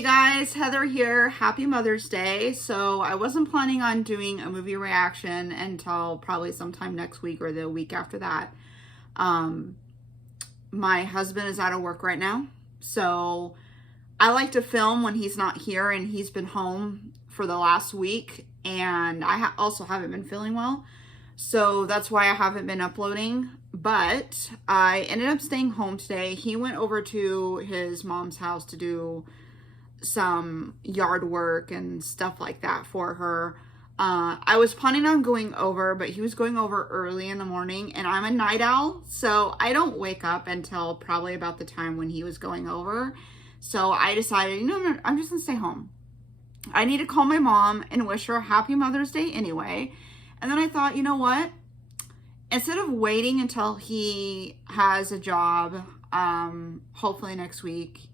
Hey guys, Heather here. Happy Mother's Day. So I wasn't planning on doing a movie reaction until probably sometime next week or the week after that. Um, my husband is out of work right now. So I like to film when he's not here, and he's been home for the last week, and I also haven't been feeling well. So that's why I haven't been uploading, but I ended up staying home today. He went over to his mom's house to do some yard work and stuff like that for her. I was planning on going over, but he was going over early in the morning, and I'm a night owl, so I don't wake up until probably about the time when he was going over. So I decided, I'm just gonna stay home. I need to call my mom and wish her a happy Mother's Day anyway. And then I thought, you know what? Instead of waiting until he has a job, hopefully next week,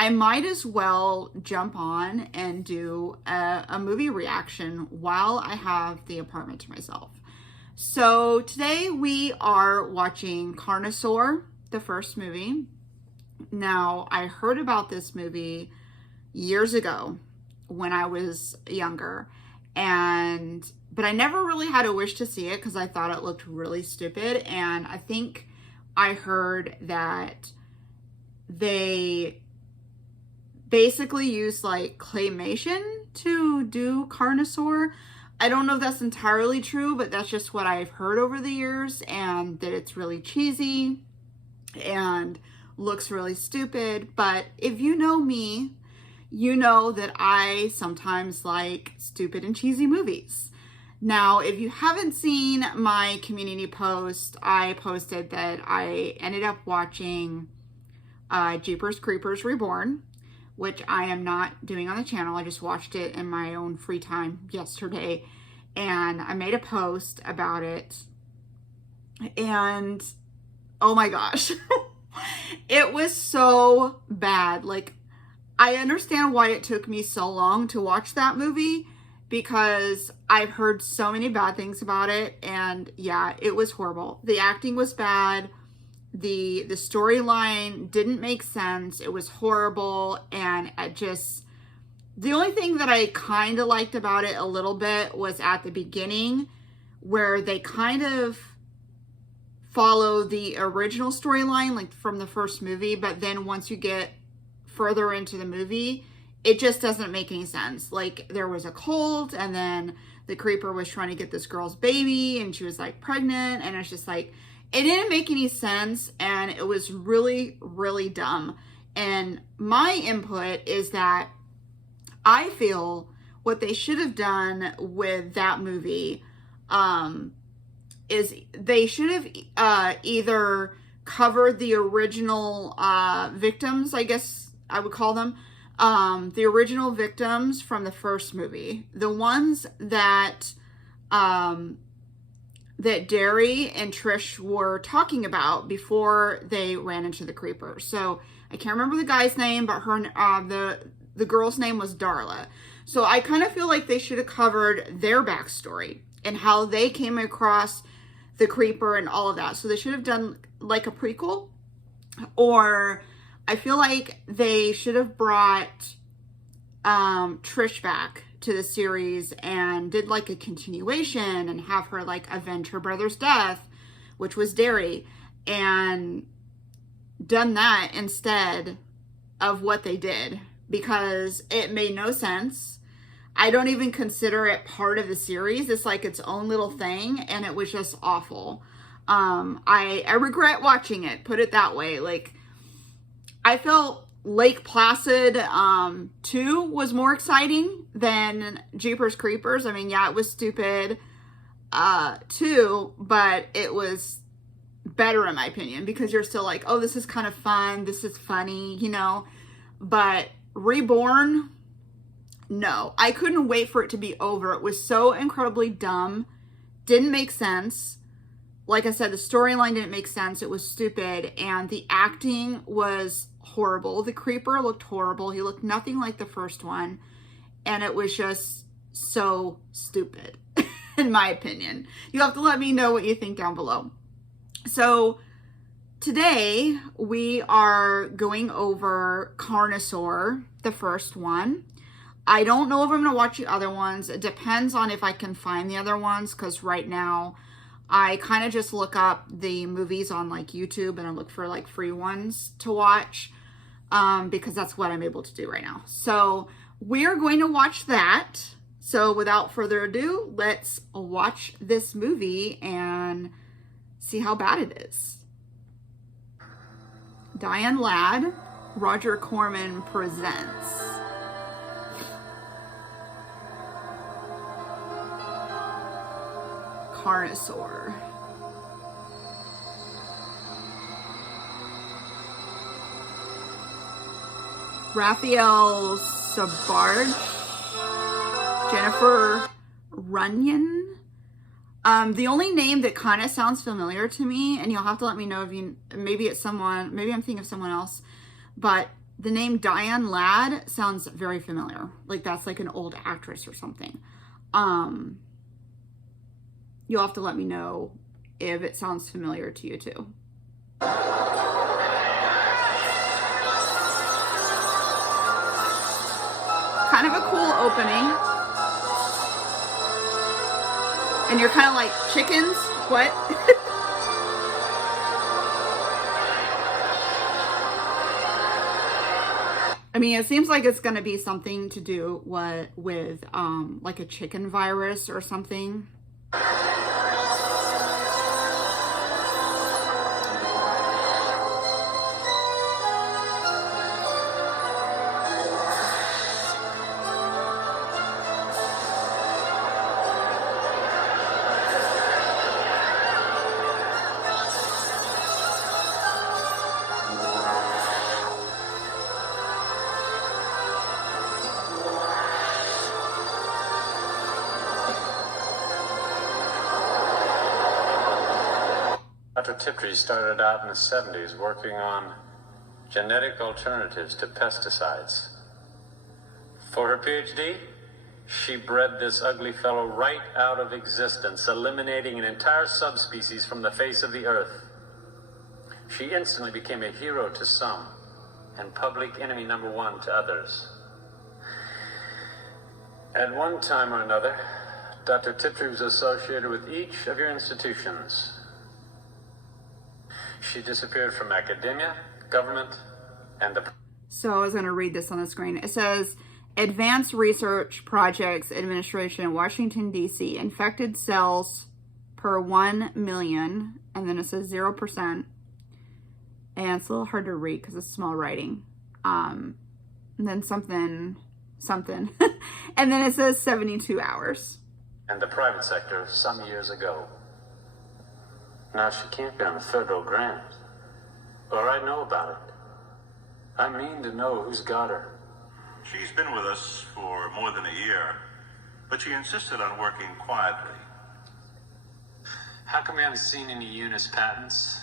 I might as well jump on and do a movie reaction while I have the apartment to myself. So today we are watching Carnosaur, the first movie. Now, I heard about this movie years ago when I was younger, but I never really had a wish to see it because I thought it looked really stupid. And I think I heard that they basically used like claymation to do Carnosaur. I don't know if that's entirely true, but that's just what I've heard over the years, and that it's really cheesy and looks really stupid. But if you know me, you know that I sometimes like stupid and cheesy movies. Now, if you haven't seen my community post, I posted that I ended up watching Jeepers Creepers Reborn, which I am not doing on the channel. I just watched it in my own free time yesterday, and I made a post about it, and oh my gosh, it was so bad. Like, I understand why it took me so long to watch that movie, because I've heard so many bad things about it, and yeah, it was horrible. The acting was bad. The storyline didn't make sense. It was horrible, and the only thing that I kind of liked about it a little bit was at the beginning, where they kind of follow the original storyline, like from the first movie, but then once you get further into the movie, it just doesn't make any sense. Like, there was a cult, and then the creeper was trying to get this girl's baby, and she was like pregnant, and it's just like, it didn't make any sense, and it was really, really dumb. And my input is that I feel what they should have done with that movie is they should have either covered the original victims, I guess I would call them, the original victims from the first movie, the ones that that Derry and Trish were talking about before they ran into the creeper. So I can't remember the guy's name, but the girl's name was Darla. So I kind of feel like they should have covered their backstory and how they came across the creeper and all of that. So they should have done like a prequel, or I feel like they should have brought Trish back to the series and did like a continuation and have her like avenge her brother's death, which was Derry, and done that instead of what they did, because it made no sense. I don't even consider it part of the series. It's like its own little thing, and it was just awful. I regret watching it, put it that way. Like, I felt Lake Placid 2 was more exciting than Jeepers Creepers. I mean, yeah, it was stupid too, but it was better in my opinion, because you're still like, oh, this is kind of fun, this is funny, But Reborn, no, I couldn't wait for it to be over. It was so incredibly dumb, didn't make sense. Like I said, the storyline didn't make sense. It was stupid, and the acting was horrible. The creeper looked horrible. He looked nothing like the first one, and it was just so stupid, in my opinion. You have to let me know what you think down below. So Today, we are going over Carnosaur, the first one. I don't know if I'm going to watch the other ones. It depends on if I can find the other ones, because right now I kind of just look up the movies on like YouTube and I look for like free ones to watch because that's what I'm able to do right now. So we're going to watch that. So without further ado, let's watch this movie and see how bad it is. Diane Ladd, Roger Corman presents. Carnosaur. Raphael Sabarge, Jennifer Runyon. The only name that kind of sounds familiar to me, and you'll have to let me know if you, maybe it's someone, maybe I'm thinking of someone else, but the name Diane Ladd sounds very familiar. Like that's like an old actress or something. You'll have to let me know if it sounds familiar to you too. Kind of a cool opening. And you're kind of like, chickens? What? I mean, it seems like it's going to be something to do with like a chicken virus or something. Dr. Tiptree started out in the 70s working on genetic alternatives to pesticides. For her PhD, she bred this ugly fellow right out of existence, eliminating an entire subspecies from the face of the earth. She instantly became a hero to some and public enemy number one to others. At one time or another, Dr. Tiptree was associated with each of your institutions. She disappeared from academia, government, and the... So I was going to read this on the screen. It says, Advanced Research Projects Administration, Washington, D.C. Infected cells per 1 million. And then it says 0%. And it's a little hard to read because it's small writing. And then something. And then it says 72 hours. And the private sector some years ago. Now she can't be on a federal grant. Or I know about it. I mean to know who's got her. She's been with us for more than a year, but she insisted on working quietly. How come we haven't seen any Eunice patents?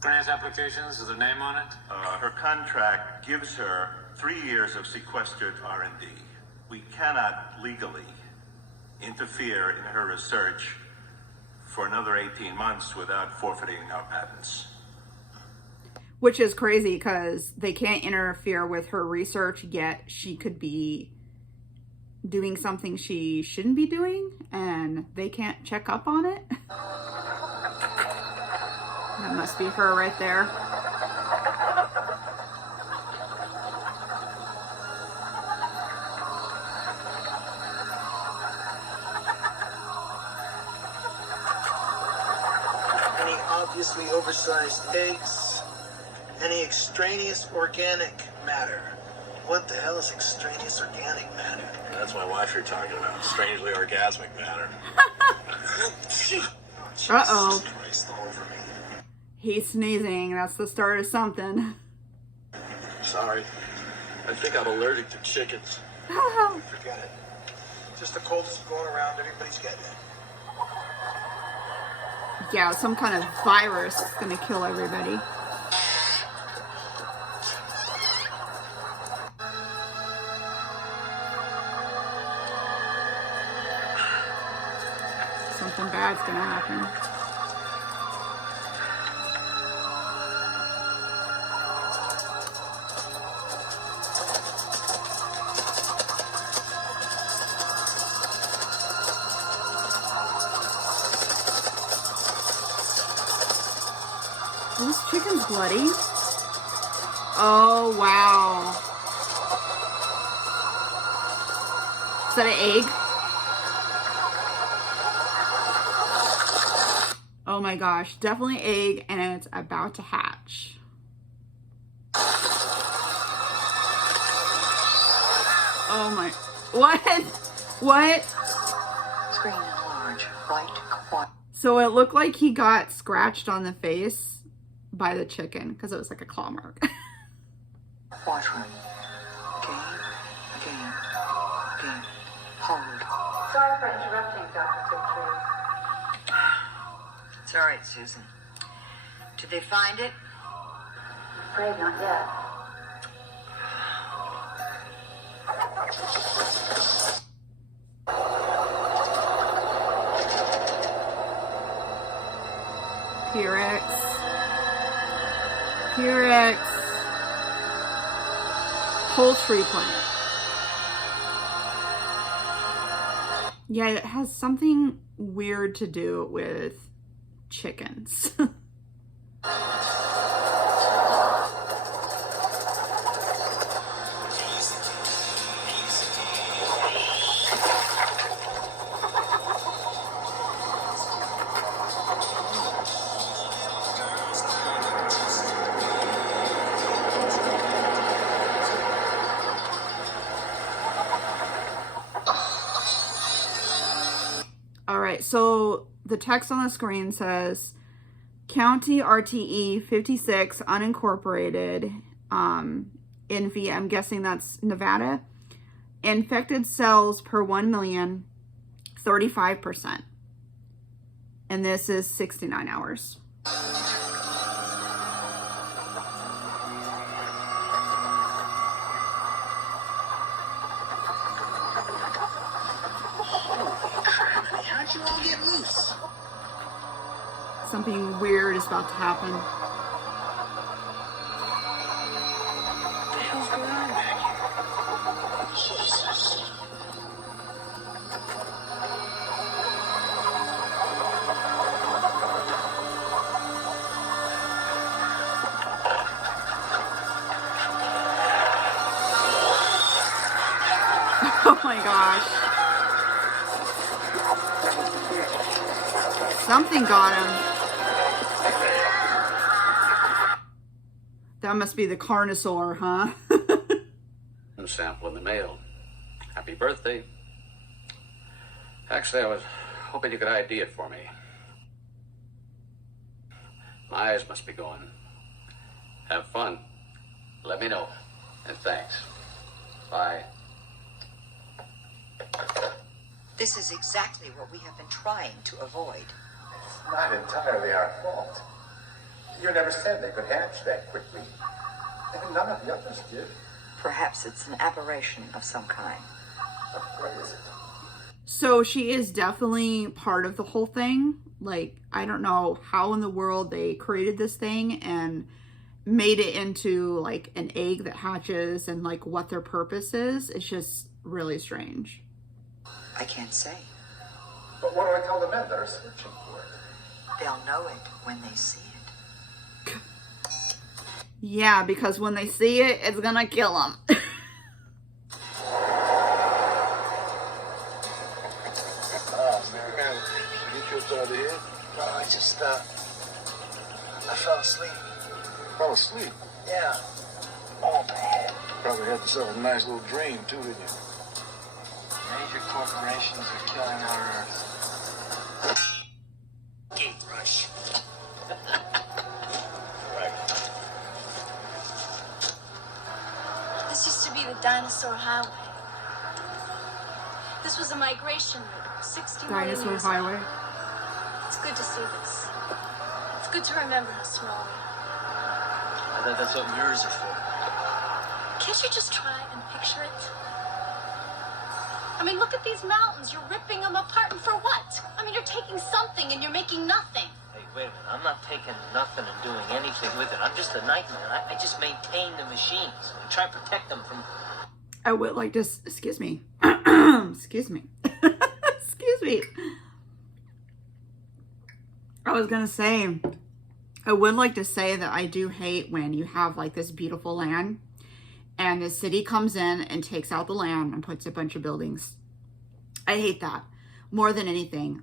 Grant applications with her name on it? Her contract gives her 3 years of sequestered R&D. We cannot legally interfere in her research for another 18 months without forfeiting our patents. Which is crazy because they can't interfere with her research, yet she could be doing something she shouldn't be doing and they can't check up on it. That must be her right there. Obviously oversized eggs, any extraneous organic matter. What the hell is extraneous organic matter? That's my wife you're talking about. Strangely orgasmic matter. Uh-oh. Christ, all over me. He's sneezing. That's the start of something. Sorry. I think I'm allergic to chickens. Forget it. Just the coldest going around. Everybody's getting it. Yeah, some kind of virus is going to kill everybody. Something bad's going to happen. This chicken's bloody. Oh, wow. Is that an egg? Oh my gosh, definitely egg, and it's about to hatch. Oh my, what? What? Screen large, white, quiet. So it looked like he got scratched on the face by the chicken because it was like a claw mark. Watch room. Game. Hold. Sorry for interrupting, Dr. Tiptree. It's all right, Susan. Did they find it? Afraid not yet. P-Rex. Poultry plant. Yeah, it has something weird to do with chickens. All right, so the text on the screen says County RTE 56 unincorporated in V. I'm guessing that's Nevada. Infected cells per 1 million, 35%. And this is 69 hours. How'd you all get loose? Something weird is about to happen. What the hell's going on back here? Jesus. Oh my gosh. Something got him. That must be the Carnosaur, huh? Sample in the mail. Happy birthday. Actually, I was hoping you could ID it for me. My eyes must be going. Have fun. Let me know. And thanks. Bye. This is exactly what we have been trying to avoid. It's not entirely our fault. You never said they could hatch that quickly. And none of the others did. Perhaps it's an aberration of some kind. What is it? So she is definitely part of the whole thing. Like, I don't know how in the world they created this thing and made it into like an egg that hatches and like what their purpose is. It's just really strange. I can't say. But what do I tell the men that are searching for it? They'll know it when they see it. Yeah, because when they see it, it's gonna kill them. Man, you tripped out of here? No, I just, I fell asleep. Fell asleep. Yeah. Oh, man. Probably had yourself a nice little dream, too, didn't you? Major corporations are killing our Earth. Gate rush. This used to be the Dinosaur Highway. This was a migration route, 60 million Dinosaur years Highway. ago. It's good to see this. It's good to remember how small we are. I thought that's what mirrors are for. Can't you just try and picture it? I mean, look at these mountains. You're ripping them apart, and for what? I mean, you're taking something and you're making nothing. Hey, wait a minute. I'm not taking nothing and doing anything with it. I'm just a nightman. I just maintain the machines. I try to protect them from... I would like to, excuse me. Excuse me. Excuse me. I was gonna say, I would like to say that I do hate when you have like this beautiful land and the city comes in and takes out the land and puts a bunch of buildings. I hate that more than anything.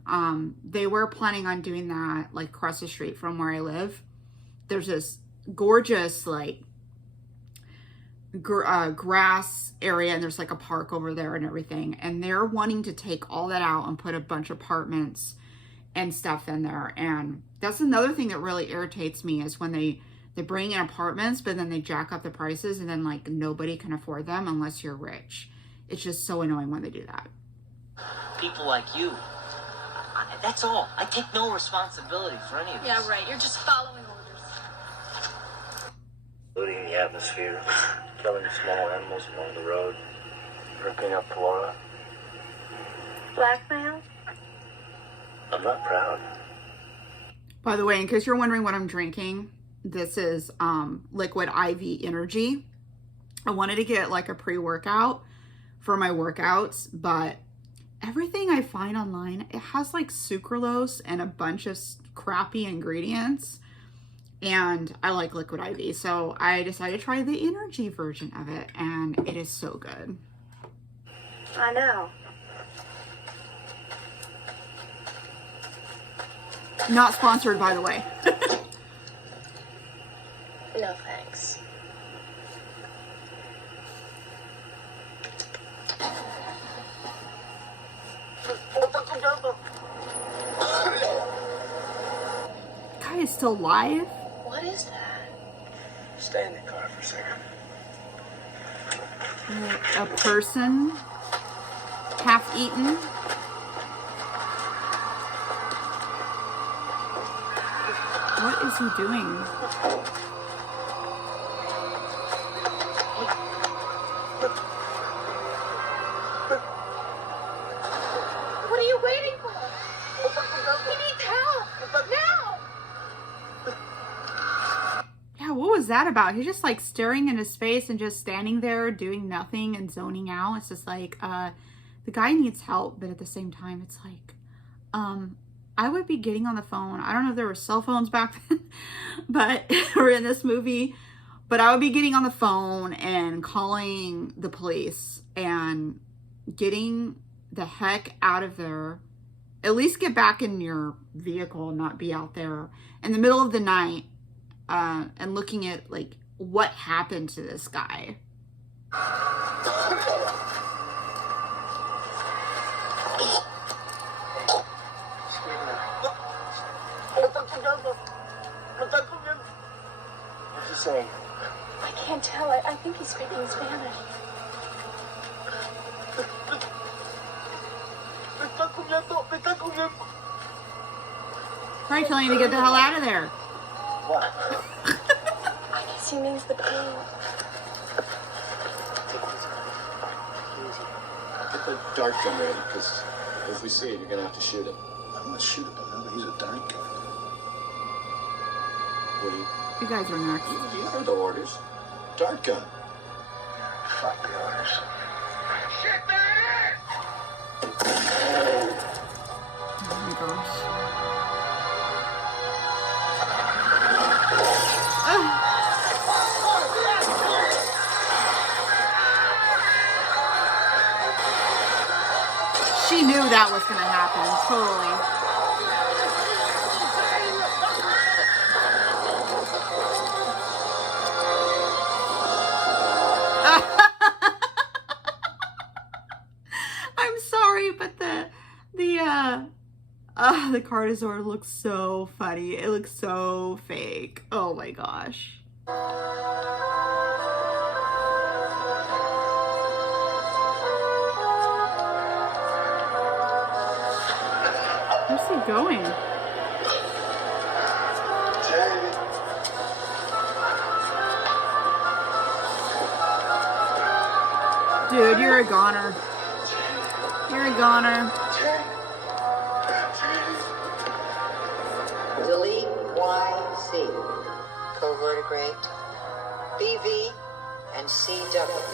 They were planning on doing that like across the street from where I live. There's this gorgeous like grass area, and there's like a park over there and everything, and they're wanting to take all that out and put a bunch of apartments and stuff in there. And that's another thing that really irritates me, is when they bring in apartments but then they jack up the prices, and then like nobody can afford them unless you're rich. It's just so annoying when they do that. People like you, that's all. I take no responsibility for any of this. Yeah, right. You're just following orders. Polluting the atmosphere, killing small animals along the road, ripping up flora. Blackmail? I'm not proud. By the way, in case you're wondering what I'm drinking, this is LiQWYD Energy. I wanted to get like a pre-workout for my workouts, but everything I find online, it has like sucralose and a bunch of crappy ingredients. And I like LiQWYD, so I decided to try the energy version of it, and it is so good. I know. Not sponsored, by the way. No thanks. Guy is still alive? What is that? Stay in the car for a second. A person, half eaten. What is he doing? What are you waiting for? He needs help! Now! Yeah, what was that about? He's just like staring in his face and just standing there doing nothing and zoning out. It's just like, the guy needs help, but at the same time, it's like, I would be getting on the phone. I don't know if there were cell phones back then, but or in this movie, but I would be getting on the phone and calling the police and getting the heck out of there. At least get back in your vehicle and not be out there in the middle of the night and looking at like what happened to this guy. What's he saying? I can't tell. I think he's speaking Spanish. Probably telling you to get the hell out of there. What? I guess he means the pain. Get the dart gun ready, because if we see it, you're gonna have to shoot it. I'm not shooting him, but he's a dart gun. Woody, You guys are next. you heard the orders. Dart gun. Fuck the orders. Oh my gosh. She knew that was going to happen, totally. I'm sorry, but the Carnosaur looks so funny. It looks so fake. Oh my gosh. Where's he going? Dude, you're a goner. You're a goner. LiQWYD, covertegrate, BV, and CW.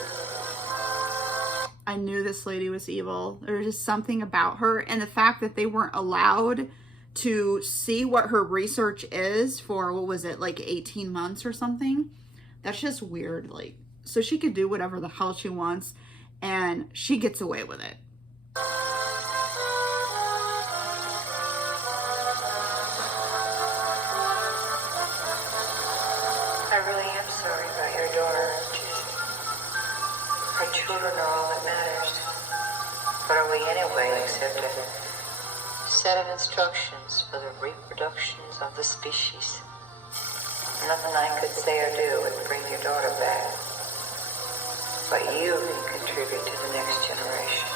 I knew this lady was evil. There was just something about her, and the fact that they weren't allowed to see what her research is for, what was it, like 18 months or something. That's just weird. Like, so she could do whatever the hell she wants and she gets away with it. I really am sorry about your daughter, Jason. Her children are all that matters. What are we anyway except a set of instructions for the reproductions of the species? Nothing I could say or do would bring your daughter back. But you can contribute to the next generation.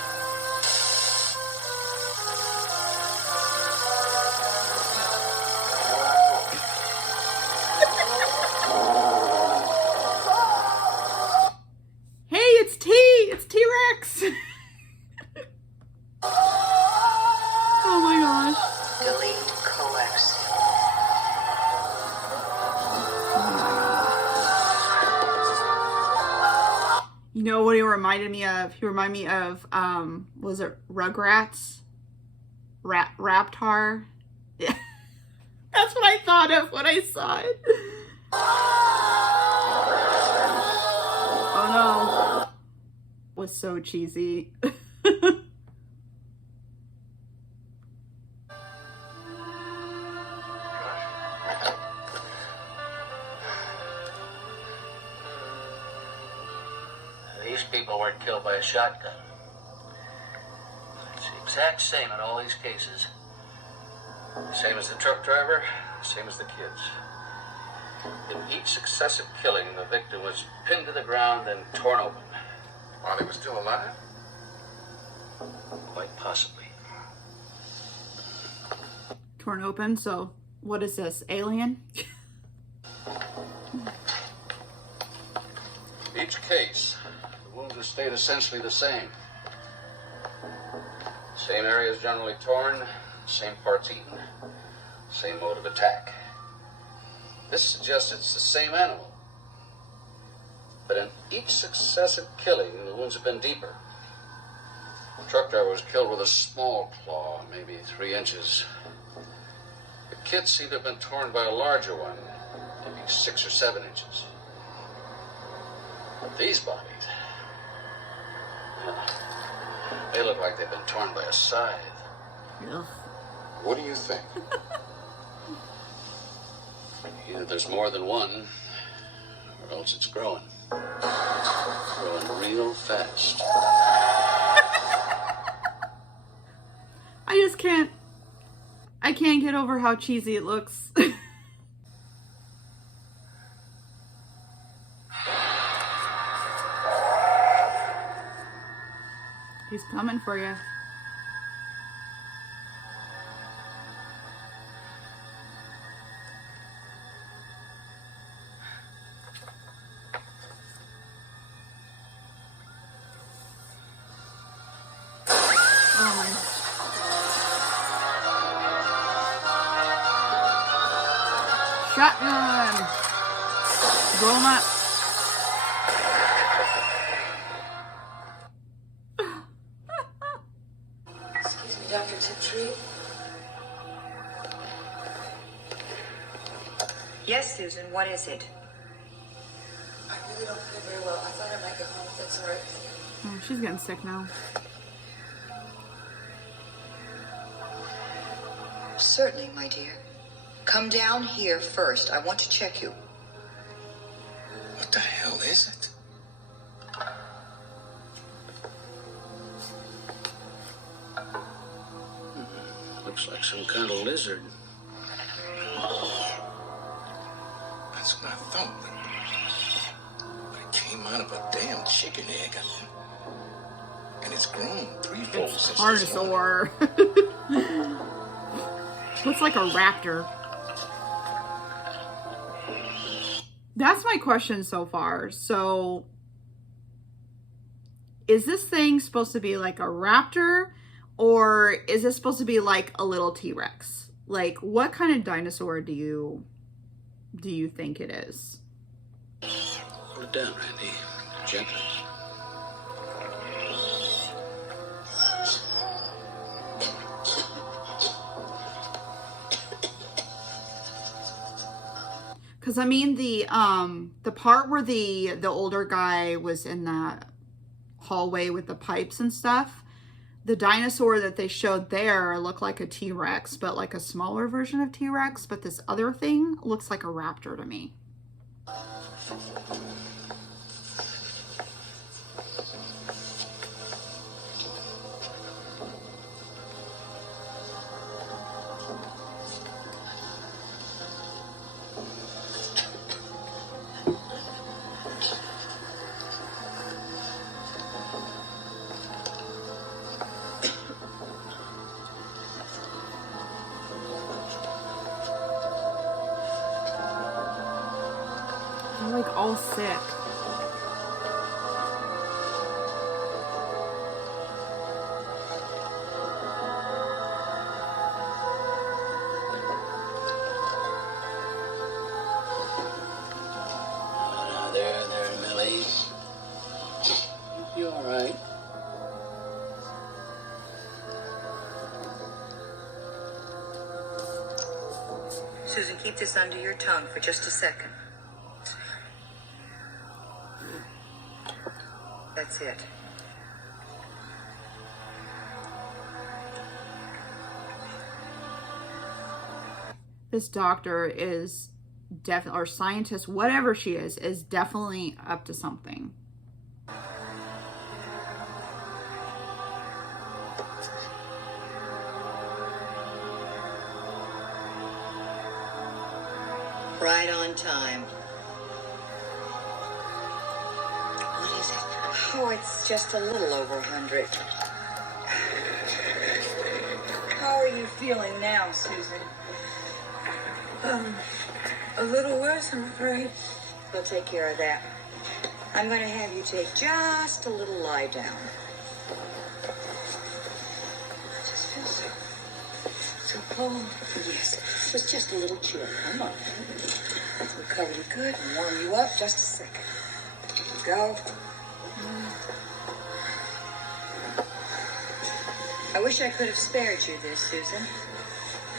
Hey, it's T! It's T-Rex! Oh my gosh. Delete coax. You know what he reminded me of? He reminded me of, was it Rugrats? Raptar? Yeah. That's what I thought of when I saw it. Oh no. Was so cheesy. These people weren't killed by a shotgun. It's the exact same in all these cases. Same as the truck driver, same as the kids. In each successive killing, the victim was pinned to the ground and torn open. While they were still alive? Quite possibly. Torn open, so what is this, Alien? Each case, the wounds have stayed essentially the same. Same areas generally torn, same parts eaten, same mode of attack. This suggests it's the same animal. But in each successive killing, the wounds have been deeper. The truck driver was killed with a small claw, maybe 3 inches. The kids seem to have been torn by a larger one, maybe 6 or 7 inches. But these bodies, well, they look like they've been torn by a scythe. Ugh. What do you think? Either there's more than one, or else it's growing. Growing real fast. I can't get over how cheesy it looks. He's coming for you. Shotgun! Blow him up. Excuse me, Dr. Tiptree? Yes, Susan, what is it? I really don't feel very well. I thought I might go home if that's all right with you. Oh, she's getting sick now. Certainly, my dear. Come down here first. I want to check you. What the hell is it? Looks like some kind of lizard. That's what I thought. But it came out of a damn chicken egg. And it's grown threefold It's since this morning. Carnosaur. Looks like a raptor. That's my question so far. So, is this thing supposed to be like a raptor? Or is this supposed to be like a little T-Rex? Like, what kind of dinosaur do you think it is? Hold it down, Randy. Gently. Because I mean the part where the older guy was in that hallway with the pipes and stuff, the dinosaur that they showed there looked like a T-Rex, but like a smaller version of T-Rex. But this other thing looks like a raptor to me. They're like all sick. There, Millie. You all right? Susan, keep this under your tongue for just a second. That's it. This doctor is definitely, or scientist, whatever she is definitely up to something. Right on time. What is it? Oh, it's just a little over 100. How are you feeling now, Susan? A little worse, I'm afraid. We'll take care of that. I'm going to have you take just a little lie down. I just feel so cold. Yes, it's just a little chill. Come on. We'll cover you good and warm you up. Just a second. Here you go. I wish I could have spared you this, Susan.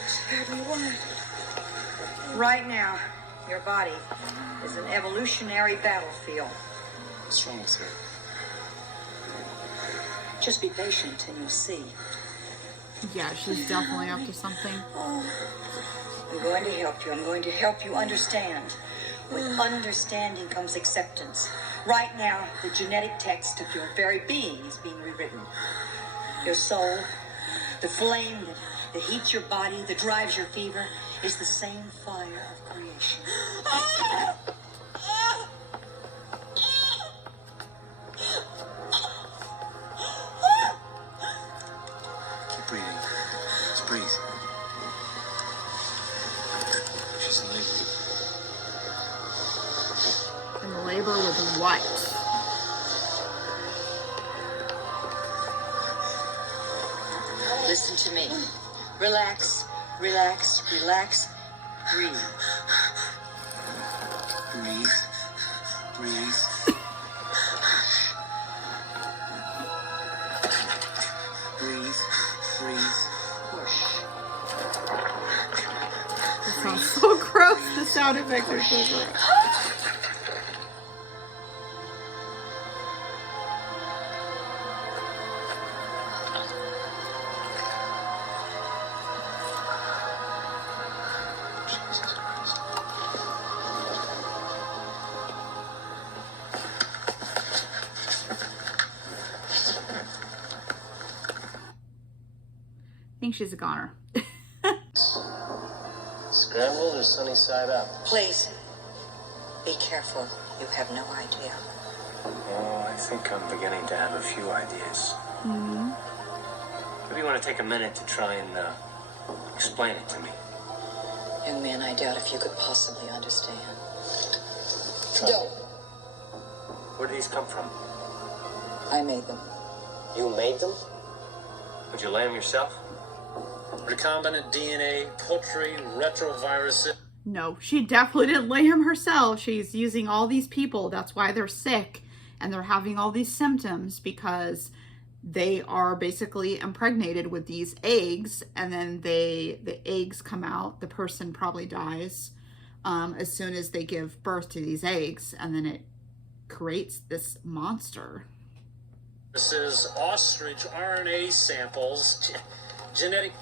Spared me what? Right now, your body is an evolutionary battlefield. What's wrong with her? Just be patient and you'll see. Yeah, she's definitely up to something. I'm going to help you. I'm going to help you understand. With understanding comes acceptance. Right now, the genetic text of your very being is being rewritten. Your soul, the flame that heats your body, that drives your fever, is the same fire of creation. Keep breathing. Just breathe. She's in labor. And the labor with what? Listen to me. Relax, relax, relax. Breathe. Breathe. Breathe. Breathe. Breathe. Push. It sounds so gross. The sound effects are so gross. I think she's a goner. Scrambled or sunny side up? Please, be careful. You have no idea. Oh, I think I'm beginning to have a few ideas. Maybe you want to take a minute to try and explain it to me. Young man, I doubt if you could possibly understand. Try. Don't. Where did these come from? I made them. You made them? Would you lay them yourself? Recombinant DNA, poultry, retroviruses. No, she definitely didn't lay him herself. She's using all these people. That's why they're sick and they're having all these symptoms, because they are basically impregnated with these eggs, and then the eggs come out. The person probably dies. as soon as they give birth to these eggs, and then it creates this monster. This is ostrich RNA samples, genetic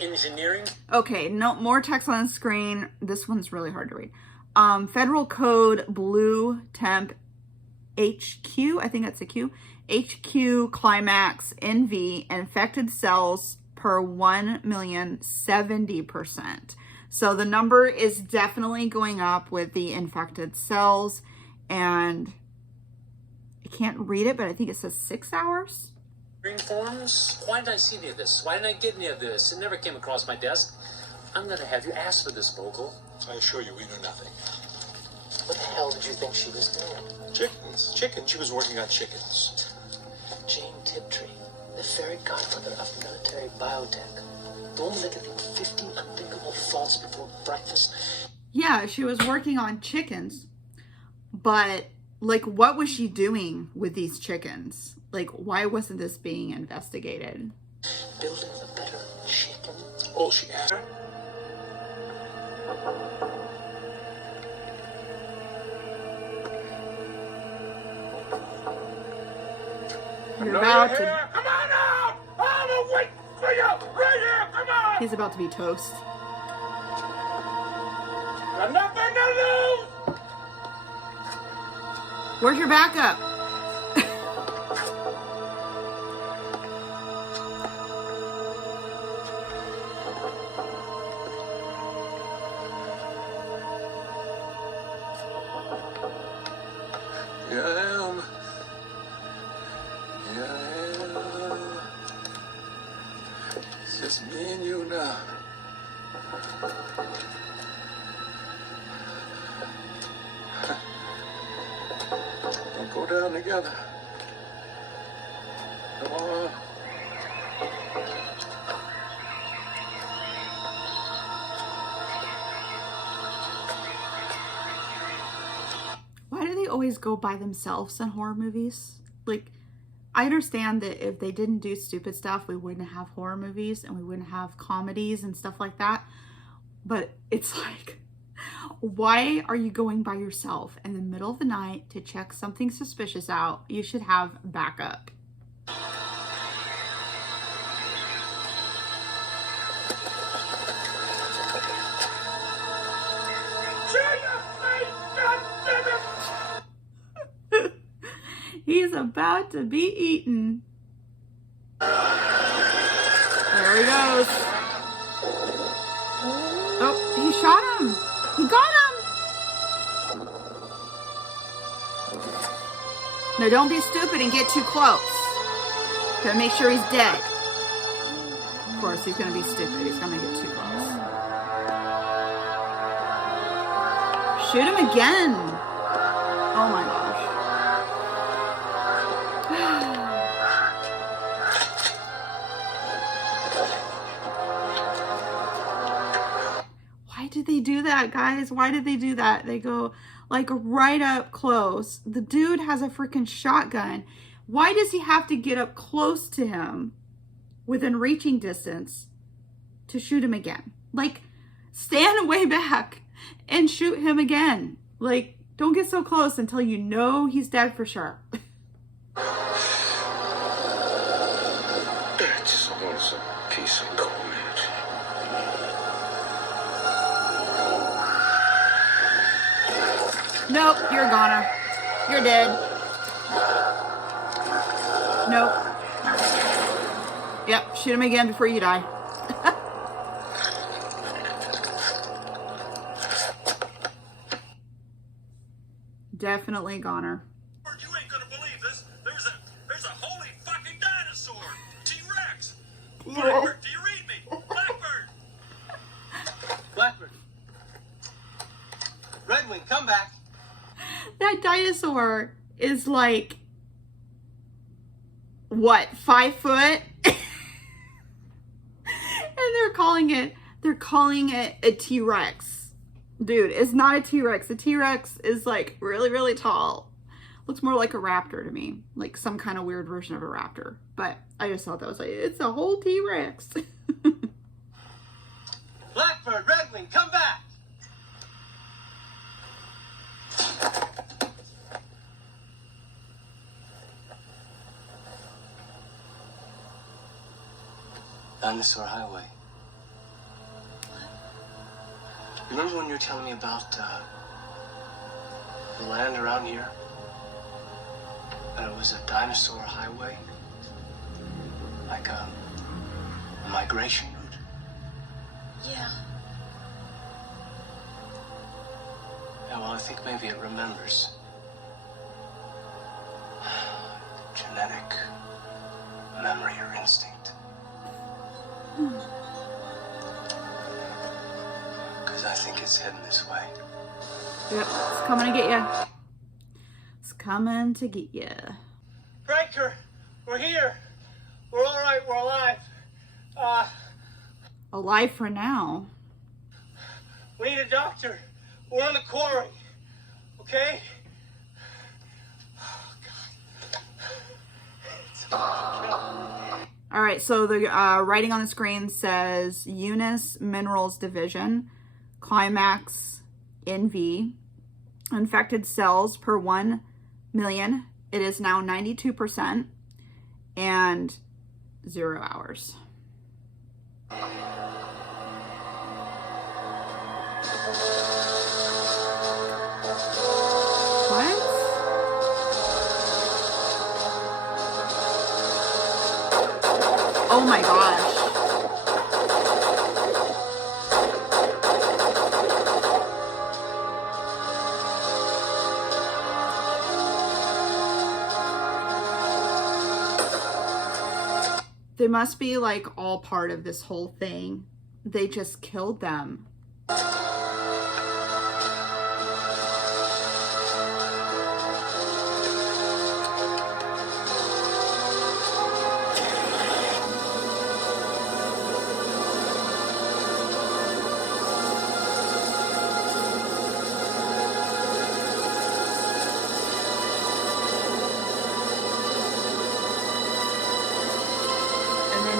engineering. Okay, no more text on the screen. This one's really hard to read. Federal Code Blue Temp HQ, I think that's a Q. HQ climax NV, infected cells per 1 million, 70%. So the number is definitely going up with the infected cells, and I can't read it, but I think it says 6 hours. Forms? Why did I see any of this? Why didn't I get any of this? It never came across my desk. I'm gonna have you ask for this, Vogel. I assure you, we knew nothing. What the hell did you think she was doing? Chickens. Chickens. She was working on chickens. Jane Tiptree, the fairy godmother of military biotech. The woman that can think 15 unthinkable thoughts before breakfast. Yeah, she was working on chickens, but like, what was she doing with these chickens? Like, why wasn't this being investigated? Building a better chicken. Oh, she had her. You're about to... Come on out! I'm waiting for you! Right here! Come on! He's about to be toast. Got nothing to lose! Where's your backup? Here I am. Here I am. It's just me and you now. We'll go down together. Come on. Why do they always go by themselves in horror movies? Like, I understand that if they didn't do stupid stuff, we wouldn't have horror movies and we wouldn't have comedies and stuff like that. But it's like, why are you going by yourself in the middle of the night to check something suspicious out? You should have backup. He's about to be eaten. There he goes. Oh, he shot him. He got him. No, don't be stupid and get too close. Gotta make sure he's dead. Of course, he's gonna be stupid. He's gonna get too close. Shoot him again. Oh my gosh. Why did they do that, guys? Why did they do that? They go like right up close. The dude has a freaking shotgun. Why does he have to get up close to him within reaching distance to shoot him again? Like, stand way back and shoot him again. Like, don't get so close until you know he's dead for sure. I just want some peace and quiet. Nope, you're a goner. You're dead. Nope. Yep, shoot him again before you die. Definitely goner. You ain't gonna believe this. There's a holy fucking dinosaur. T-Rex. Blackbird, do you read me? Blackbird. Blackbird. Redwing, come back. That dinosaur is like, what, 5 foot? And they're calling it a T-Rex. Dude, it's not a T-Rex. A T-Rex is like really, really tall. Looks more like a raptor to me. Like some kind of weird version of a raptor. But I just thought that was like, it's a whole T-Rex. Blackbird, Redwing, come back. Dinosaur Highway. Remember when you were telling me about the land around here? That it was a dinosaur highway? Like a migration route? Yeah. Yeah, well, I think maybe it remembers. Genetic memory or instinct. Because I think it's heading this way. Yep, it's coming to get you. It's coming to get you. Breaker, we're here. We're all right. We're alive. Alive for now. We need a doctor. We're on the quarry. Okay? All right, so the writing on the screen says Eunice Minerals Division, Climax NV, infected cells per 1 million. It is now 92% and 0 hours. What? Oh my gosh. They must be like all part of this whole thing. They just killed them.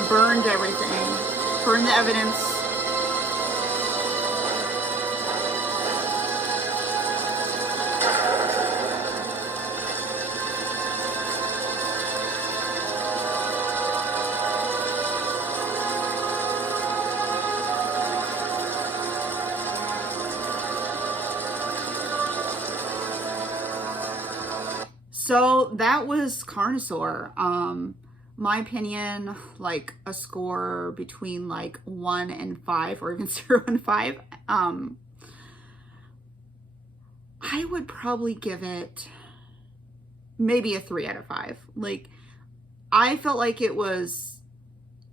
Burned everything, burned the evidence. So that was Carnosaur. My opinion, like a score between like 1 and 5 or even 0 and 5. I would probably give it maybe a 3 out of 5. Like, I felt like it was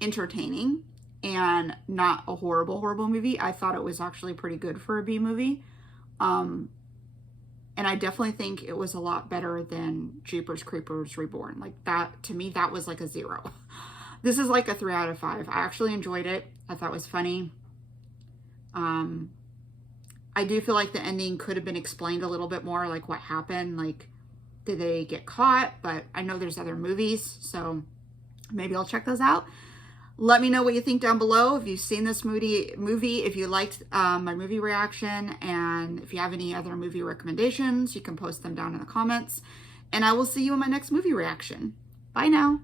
entertaining and not a horrible movie. I thought it was actually pretty good for a B movie. And I definitely think it was a lot better than Jeepers Creepers Reborn. Like that, to me, that was like a 0. This is like a 3 out of 5. I actually enjoyed it. I thought it was funny. I do feel like the ending could have been explained a little bit more, like what happened. Like, did they get caught? But I know there's other movies, so maybe I'll check those out. Let me know what you think down below. If you've seen this movie, if you liked my movie reaction, and if you have any other movie recommendations, you can post them down in the comments. And I will see you in my next movie reaction. Bye now.